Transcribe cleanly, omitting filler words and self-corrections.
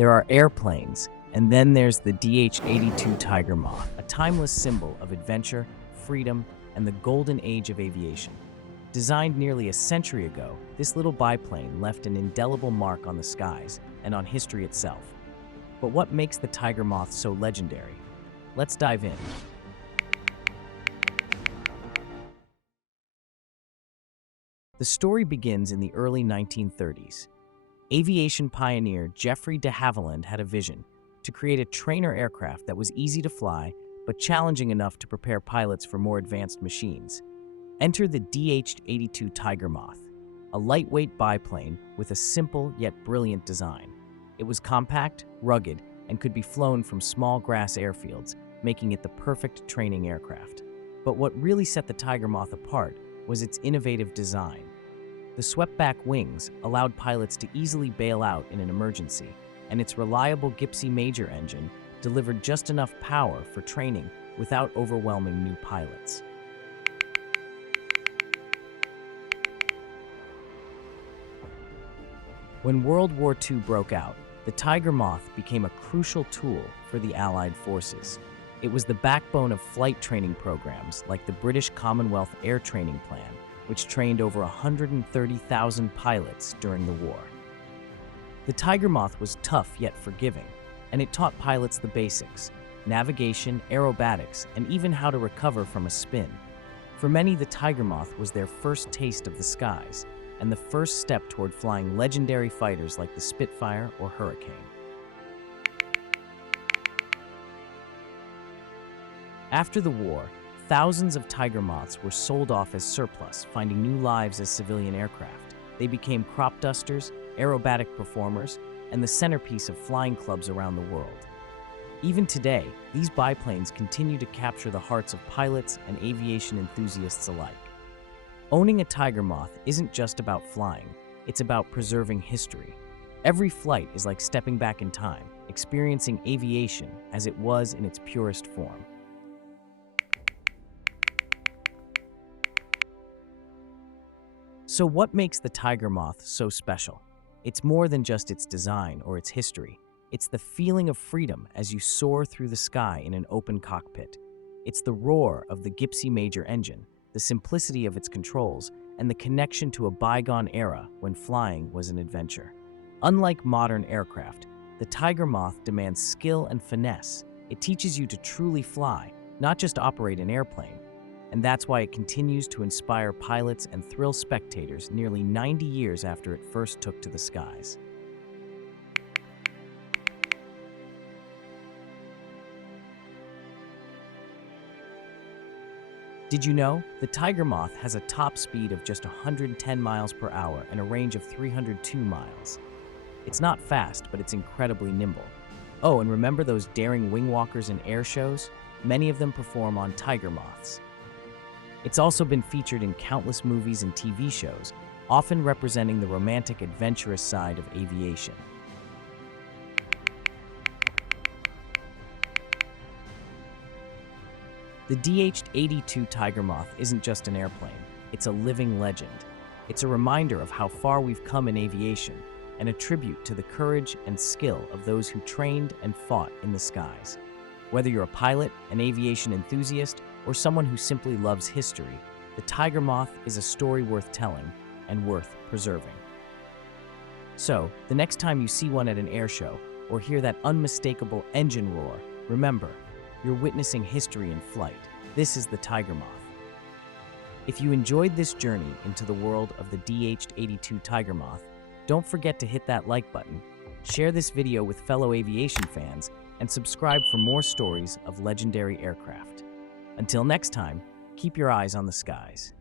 There are airplanes, and then there's the DH-82 Tiger Moth, a timeless symbol of adventure, freedom, and the golden age of aviation. Designed nearly a century ago, this little biplane left an indelible mark on the skies and on history itself. But what makes the Tiger Moth so legendary? Let's dive in. The story begins in the early 1930s. Aviation pioneer Geoffrey de Havilland had a vision to create a trainer aircraft that was easy to fly, but challenging enough to prepare pilots for more advanced machines. Enter the DH-82 Tiger Moth, a lightweight biplane with a simple yet brilliant design. It was compact, rugged, and could be flown from small grass airfields, making it the perfect training aircraft. But what really set the Tiger Moth apart was its innovative design. The swept-back wings allowed pilots to easily bail out in an emergency, and its reliable Gippsy Major engine delivered just enough power for training without overwhelming new pilots. When World War II broke out, the Tiger Moth became a crucial tool for the Allied forces. It was the backbone of flight training programs like the British Commonwealth Air Training Plan, which trained over 130,000 pilots during the war. The Tiger Moth was tough yet forgiving, and it taught pilots the basics: navigation, aerobatics, and even how to recover from a spin. For many, the Tiger Moth was their first taste of the skies, and the first step toward flying legendary fighters like the Spitfire or Hurricane. After the war, thousands of Tiger Moths were sold off as surplus, finding new lives as civilian aircraft. They became crop dusters, aerobatic performers, and the centerpiece of flying clubs around the world. Even today, these biplanes continue to capture the hearts of pilots and aviation enthusiasts alike. Owning a Tiger Moth isn't just about flying, it's about preserving history. Every flight is like stepping back in time, experiencing aviation as it was in its purest form. So what makes the Tiger Moth so special? It's more than just its design or its history. It's the feeling of freedom as you soar through the sky in an open cockpit. It's the roar of the Gippsy Major engine, the simplicity of its controls, and the connection to a bygone era when flying was an adventure. Unlike modern aircraft, the Tiger Moth demands skill and finesse. It teaches you to truly fly, not just operate an airplane. And that's why it continues to inspire pilots and thrill spectators nearly 90 years after it first took to the skies. Did you know? The Tiger Moth has a top speed of just 110 miles per hour and a range of 302 miles. It's not fast, but it's incredibly nimble. Oh, and remember those daring wing walkers in air shows? Many of them perform on Tiger Moths. It's also been featured in countless movies and TV shows, often representing the romantic, adventurous side of aviation. The DH-82 Tiger Moth isn't just an airplane, it's a living legend. It's a reminder of how far we've come in aviation, and a tribute to the courage and skill of those who trained and fought in the skies. Whether you're a pilot, an aviation enthusiast, or someone who simply loves history, the Tiger Moth is a story worth telling and worth preserving. So, the next time you see one at an air show or hear that unmistakable engine roar, remember, you're witnessing history in flight. This is the Tiger Moth. If you enjoyed this journey into the world of the DH-82 Tiger Moth, don't forget to hit that like button, share this video with fellow aviation fans, and subscribe for more stories of legendary aircraft. Until next time, keep your eyes on the skies.